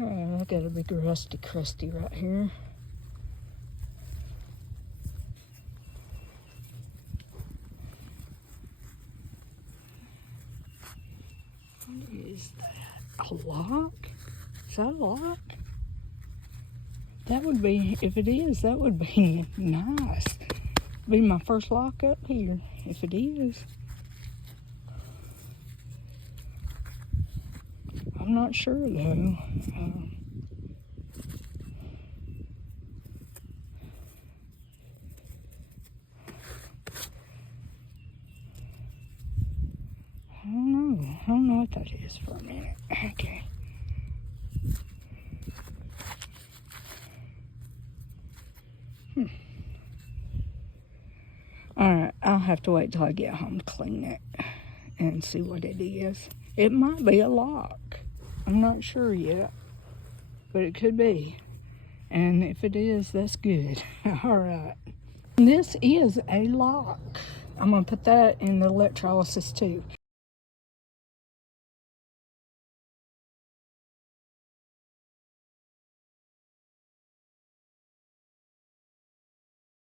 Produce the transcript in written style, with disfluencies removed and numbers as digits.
I got a big rusty crusty right here. What is that? A lock? Is that a lock? That would be, if it is, that would be nice. Be my first lock up here, if it is. I'm not sure though. I don't know what that is for a minute. Okay. Alright, I'll have to wait till I get home to clean it and see what it is. It might be a lock. I'm not sure yet, but it could be. And if it is, that's good. Alright. This is a lock. I'm going to put that in the electrolysis too.